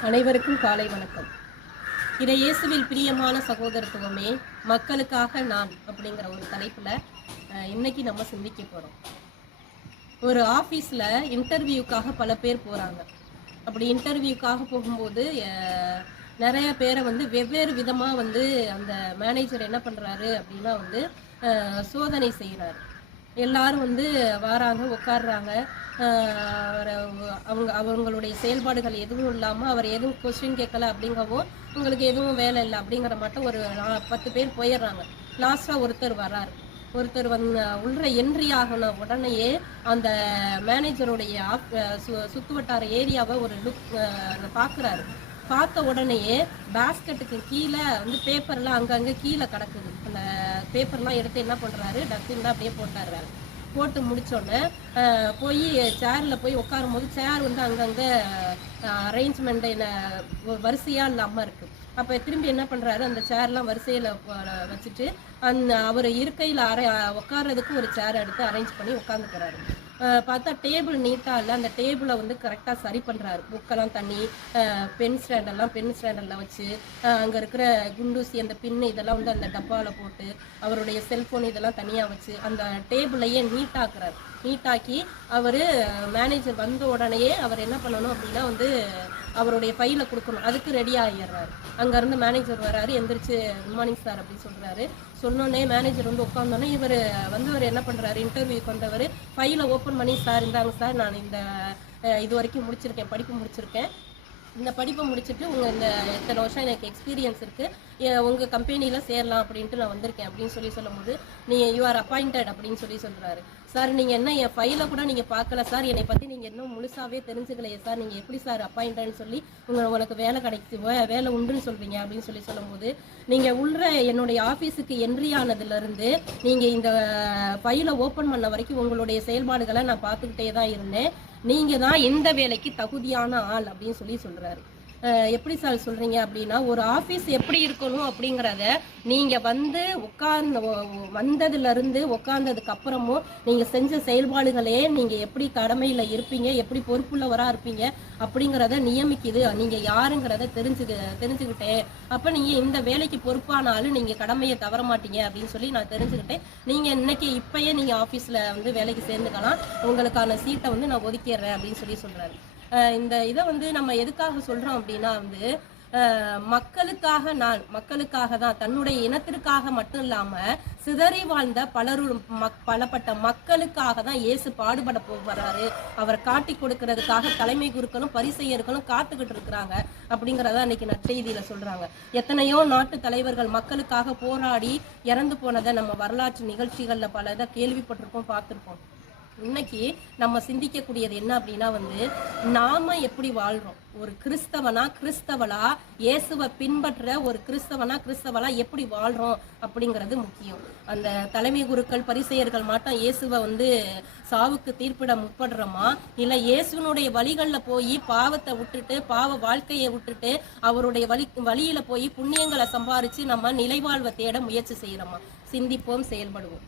அனைவருக்கும் காலை வணக்கம். இதை இயேசுவில் பிரியமான சகோதரத்துவமே மக்களுக்காக நான் அப்படிங்கிற ஒரு தலைப்பில் இன்னைக்கு நம்ம சிந்திக்க போகிறோம் ஒரு ஆஃபீஸில் இன்டர்வியூக்காக பல பேர் போகிறாங்க அப்படி இன்டர்வியூக்காக போகும்போது நிறைய பேரை வந்து வெவ்வேறு விதமாக வந்து அந்த மேனேஜர் என்ன பண்ணுறாரு அப்படின்னா வந்து சோதனை செய்கிறாரு எல்லாரும் வந்து வராங்க உட்காடுறாங்க அவங்க அவங்களுடைய செயல்பாடுகள் எதுவும் இல்லாமல் அவர் எதுவும் கொஸ்டின் கேட்கல அப்படிங்கவும் உங்களுக்கு எதுவும் வேலை இல்லை அப்படிங்கிற மட்டும் ஒரு நா- பத்து பேர் போயிடுறாங்க லாஸ்ட்டாக ஒருத்தர் வர்றார் ஒருத்தர் வந்து உள்ள என்ட்ரி ஆகின உடனேயே அந்த மேனேஜருடைய ஆப்- சுற்று வட்டார ஏரியாவை ஒரு லுக் பார்க்குறாரு பார்த்த உடனேயே பாஸ்கெட்டுக்கு கீழே வந்து பேப்பர்லாம் அங்கங்கே கீழே கிடக்குது. அந்த பேப்பர்லாம் எடுத்து என்ன பண்ணுறாரு டஸ்ட்பின்ல அப்படியே போட்டுறாரு. போட்டு முடித்தோடனே போய் சேரில் போய் உட்காரும் போது சேர் வந்து அங்கங்கே அரேஞ்ச்மெண்ட் என்ன வரிசையாக இல்லாமல் இருக்குது அப்போ திரும்பி என்ன பண்ணுறாரு அந்த சேர்லாம் வரிசையில் வச்சுட்டு அந்த அவர் இருக்கையில் அரை உட்கார்றதுக்கு ஒரு சேர் எடுத்து அரேஞ்ச் பண்ணி உட்காந்துக்கிறாரு பார்த்தா டேபிள் நீட்டாக இல்லை. அந்த டேபிளை வந்து கரெக்டாக சரி பண்ணுறாரு புக்கெல்லாம் தண்ணி பென் ஸ்டாண்டெல்லாம் பென் ஸ்டாண்டர்டில் வச்சு அங்கே இருக்கிற குண்டூசி அந்த பின்னு இதெல்லாம் வந்து அந்த டப்பாவில் போட்டு அவருடைய செல்ஃபோன் இதெல்லாம் தனியாக வச்சு அந்த டேபிளையே நீட்டாக்குறாரு நீட்டாக்கி அவர் மேனேஜர் வந்த உடனேயே அவர் என்ன பண்ணணும் அப்படின்னா வந்து அவருடைய ஃபைலை கொடுக்கணும். அதுக்கு ரெடி ஆகிடுறாரு அங்கேருந்து மேனேஜர் வராரு எந்திரிச்சு குட் மார்னிங் சார் அப்படின்னு சொல்கிறாரு சொன்னோடனே மேனேஜர் வந்து உட்காந்தோன்னே இவர் வந்தவர் என்ன பண்ணுறாரு இன்டர்வியூக்கு வந்தவர் ஃபைலை ஓப்பன் பண்ணி சார் இருந்தாங்க சார் நான் இந்த இது வரைக்கும் முடிச்சிருக்கேன் படிப்பு முடிச்சிருக்கேன். இந்த படிப்பை முடிச்சுட்டு உங்கள் இந்த எத்தனை வருஷம் எனக்கு எக்ஸ்பீரியன்ஸ் இருக்குது உங்கள் கம்பெனியில் சேரலாம் அப்படின்ட்டு நான் வந்திருக்கேன் அப்படின்னு சொல்லி சொல்லும்போது நீங்கள் யூ ஆர் அப்பாயிண்டட் அப்படின்னு சொல்லி சொல்கிறாரு சார் நீங்கள் என்ன என் ஃபைலை கூட நீங்கள் பார்க்கல சார் என்னை பற்றி நீங்கள் இன்னும் முழுசாகவே தெரிஞ்சுக்கலையே சார் நீங்கள் எப்படி சார் அப்பாயிண்டட்னு சொல்லி உங்களை உனக்கு வேலை கிடைக்கு வே- வேலை உண்டுன்னு சொல்கிறீங்க அப்படின்னு சொல்லி சொல்லும்போது நீங்கள் உள்ள என்னுடைய ஆஃபீஸுக்கு என்ட்ரி ஆனதுலேருந்து நீங்கள் இந்த ஃபைலை ஓப்பன் பண்ண வரைக்கும் உங்களுடைய செயல்பாடுகளை நான் பார்த்துக்கிட்டே தான் இருந்தேன். நீங்கள் தான் இந்த வேலைக்கு தகுதியான ஆள் அப்படின்னு சொல்லி சொல்கிறாரு எப்படி சார் சொல்கிறீங்க அப்படின்னா ஒரு ஆஃபீஸ் எப்படி இருக்கணும் அப்படிங்கிறத நீங்கள் வந்து உட்கார்ந்த வந்ததுலேருந்து உட்கார்ந்ததுக்கு அப்புறமும் நீங்கள் செஞ்ச செயல்பாடுகளே நீங்கள் எப்படி கடமையில் இருப்பீங்க எப்படி பொறுப்புள்ளவராக இருப்பீங்க அப்படிங்கிறத நியமிக்குது. நீங்கள் யாருங்கிறத தெரிஞ்சுக்க தெரிஞ்சுக்கிட்டேன் அப்போ நீங்கள் இந்த வேலைக்கு பொறுப்பானாலும் நீங்கள் கடமையை தவற மாட்டீங்க அப்படின்னு சொல்லி நான் தெரிஞ்சுக்கிட்டேன் நீங்கள் இன்னைக்கு இப்பயே நீங்கள் ஆஃபீஸில் வந்து வேலைக்கு சேர்ந்துக்கலாம். உங்களுக்கான சீட்டை வந்து நான் ஒதுக்கிடுறேன் அப்படின்னு சொல்லி சொல்கிறாரு இந்த இதை வந்து நம்ம எதுக்காக சொல்கிறோம் அப்படின்னா வந்து மக்களுக்காக நான் மக்களுக்காக தான் தன்னுடைய இனத்திற்காக மட்டும் இல்லாமல் சிதறி வாழ்ந்த பலரும் மக் பலப்பட்ட மக்களுக்காக தான் இயேசு பாடுபட போகிறாரு அவர் காட்டி கொடுக்கறதுக்காக தலைமை குருக்களும் பரிசெய்யர்களும் காத்துக்கிட்டு இருக்கிறாங்க அப்படிங்கிறத இன்னைக்கு நற்செய்தியில சொல்றாங்க. எத்தனையோ நாட்டு தலைவர்கள் மக்களுக்காக போராடி இறந்து போனதை நம்ம வரலாற்று நிகழ்ச்சிகள்ல பல இதை கேள்விப்பட்டிருப்போம் பார்த்துருப்போம். இன்னைக்கு நம்ம சிந்திக்கக்கூடியது என்ன அப்படின்னா வந்து நாம எப்படி வாழ்றோம்? ஒரு கிறிஸ்தவனா கிறிஸ்தவளா? இயேசுவை பின்பற்ற ஒரு கிறிஸ்தவனா கிறிஸ்தவளா எப்படி வாழ்றோம் அப்படிங்கிறது முக்கியம். அந்த தலைமை குருக்கள் பரிசெயர்கள் மாட்டம் இயேசுவை வந்து சாவுக்கு தீர்ப்பிட முற்படுறோமா? இல்ல இயேசுனுடைய வழிகளில் போய் பாவத்தை விட்டுட்டு பாவ வாழ்க்கையை விட்டுட்டு அவருடைய வழி வழியில போய் புண்ணியங்களை சம்பாரிச்சு நம்ம நிலைவாழ்வை தேட முயற்சி செய்யறோமா சிந்திப்போம் செயல்படுவோம்.